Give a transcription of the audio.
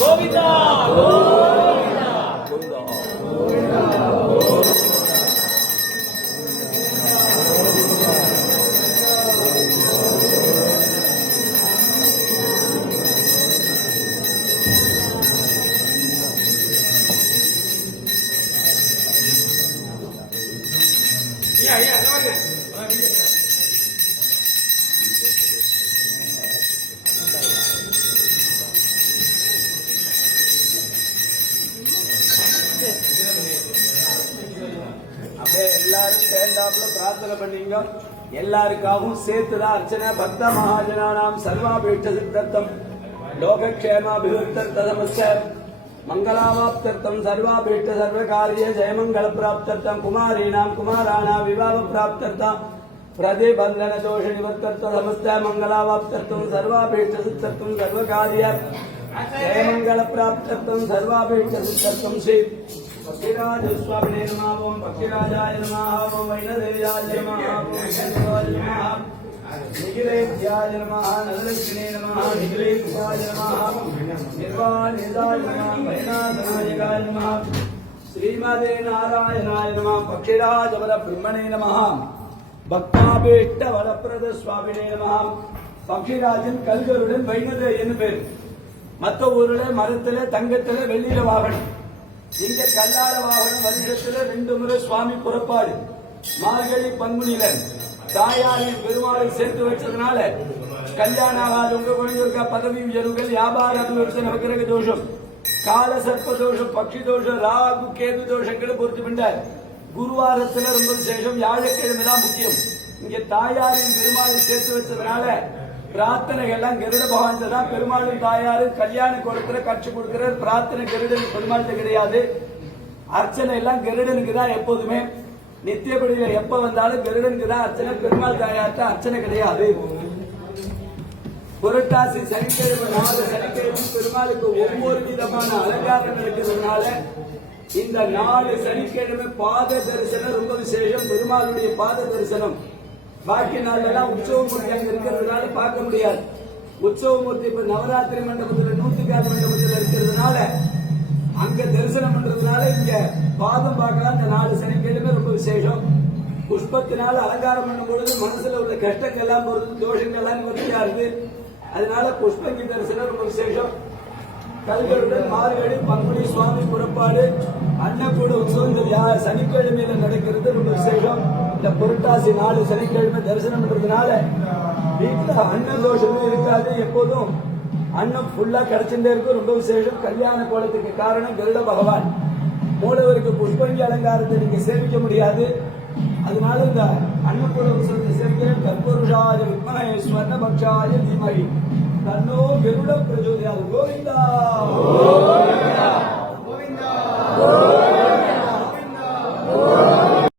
고민다 고민다 고민다 Yeah, yeah, no, yeah. எல்லாரும் சேர்ந்தாப்புல பிரார்த்தனை பண்ணீங்க. எல்லாருக்காகவும் சேர்த்துதான் அர்ச்சனை. பக்த மகாஜனானாம் சர்வாபீட்ச சித்தர்த்தம். லோகக்ஷேமாபிவர்த்தர்த்த ததமச்ச மங்களாவாப்தர்த்தம் சர்வாபேட்ச சர்வகாரிய ஜெயமங்கள பிராப்தர்த்தம் குமாரீணாம் குமாராணாம் விவாக பிராப்தர்த்தம் பிரதிபந்தன தோஷ நிவர்த்தர்த்த சமஸ்த மங்களாவாப்தர்த்தம் சர்வாபீட்ச சித்தர்த்தம். சர்வகாரிய ஜெயமங்கள பிராப்தர்த்தம் சர்வாபீட்ச சித்தர்த்தம் ஸ்ரீ பக்திராஜ சுவாமினே நமः ஓம் பக்திராஜாய நமः ஓம் வைணதேயாய நமः ஓம் வைணவாய நமः நிகிலேத்யாய நமः நலலட்சுமி நமः நிகிலேத்யாய நமः நிர்வாணிதாய நமः வைணாதநாயகாய நமः ஸ்ரீமதே நாராயணாய நமः பக்திராஜ வர பிரம்மணே நமः பக்தாபேஷ்ட வரப்பிரத சுவாமினே நமः பக்ஷிராஜன் கல்கருடன் வைணதே என்று பேர். மற்ற ஊர்ல மரத்துல தங்கத்துல வெள்ளியில வாகனம். இந்த கல்லார வாகனம் வருஷத்துல ரெண்டு முறை சுவாமி புறப்பாடு. மார்கழி பங்குனிலன் தாயாரின் பெருமாளை சேர்த்து வச்சதுனால கல்யாணம் ஆகாது உங்க குழந்தைங்க பதவி உயர்வுகள் வியாபார அபிவிருத்தி நவகிரக தோஷம். கால சர்ப்ப தோஷம் பக்ஷி தோஷம் ராகு கேது தோஷங்களை பொறுத்து பண்ணார் குருவாரத்துல ரொம்ப விசேஷம் வியாழக்கிழமை தான் முக்கியம். இங்க தாயாரின் பெருமாளை சேர்த்து வச்சதுனால பிரார்த்தனைகள்லாம் கருட பகவான் தான் பெருமாளும் தாயாரும் கல்யாண கொடுக்கிற கற்று கொடுக்கிற பிரார்த்தனை கருடன் பெருமாள்கிட்ட கிடையாது. அர்ச்சனை எல்லாம் கருடனுக்கு தான் எப்போதுமே. நித்தியபடியில எப்ப வந்தாலும் கருடனுக்கு தான் அர்ச்சனை பெருமாள் தாயார்ட்ட அர்ச்சனை கிடையாது. புரட்டாசி சனிக்கிழமை நாலு சனிக்கிழமை பெருமாளுக்கு ஒவ்வொரு விதமான அலங்காரம் இருக்கிறதுனால இந்த நாலு சனிக்கிழமை பாத தரிசனம் ரொம்ப விசேஷம். பெருமாளுடைய பாத தரிசனம் பாக்கி நாளெல்லாம் உற்சவமூர்த்தி அங்க இருக்கிறதுனால பார்க்க முடியாது. உற்சவமூர்த்தி இப்ப நவராத்திரி மண்டபத்துல நூத்துக்காடு மண்டபத்துல இருக்கிறதுனால அங்க தரிசனம் பண்றதுனால இங்க பாதம் பார்க்கலாம். இந்த நாலு சனிக்கிழமை ரொம்ப விசேஷம். புஷ்பத்தினால அலங்காரம் பண்ணும் பொழுது மனசுல உள்ள கஷ்டங்கள் எல்லாம் வருது தோஷங்கள் எல்லாம் நிவர்த்தியா இருக்கு. அதனால புஷ்பங்கி தரிசனம் ரொம்ப விசேஷம். கல்களுடன் மார்கழி பங்குனி சுவாமி புறப்பாடு அன்னக்கூட உற்சவம் யார் சனிக்கிழமையில நடக்கிறது ரொம்ப விசேஷம். இந்த புரட்டாசி நாலு சனிக்கிழமை தரிசனம் பண்றதுனால வீட்டுல அன்ன தோஷமும் இருக்காது எப்போதும். அன்னம் ஃபுல்லா கிடைச்சுட்டே இருக்கும். ரொம்ப விசேஷம். கல்யாண கோலத்துக்கு காரணம் கருட பகவான். மூலவருக்கு புஷ்பங்கி அலங்காரத்தை நீங்க சேமிக்க முடியாது. அதனால இந்த அன்னபூர உற்சவத்தை சேர்க்கிற கற்பூருஷாய வித்மகே ஸ்வர்ணபக்ஷாய தீமகி. தன்னோ கருட பிரஜோதியாது கோவிந்தா.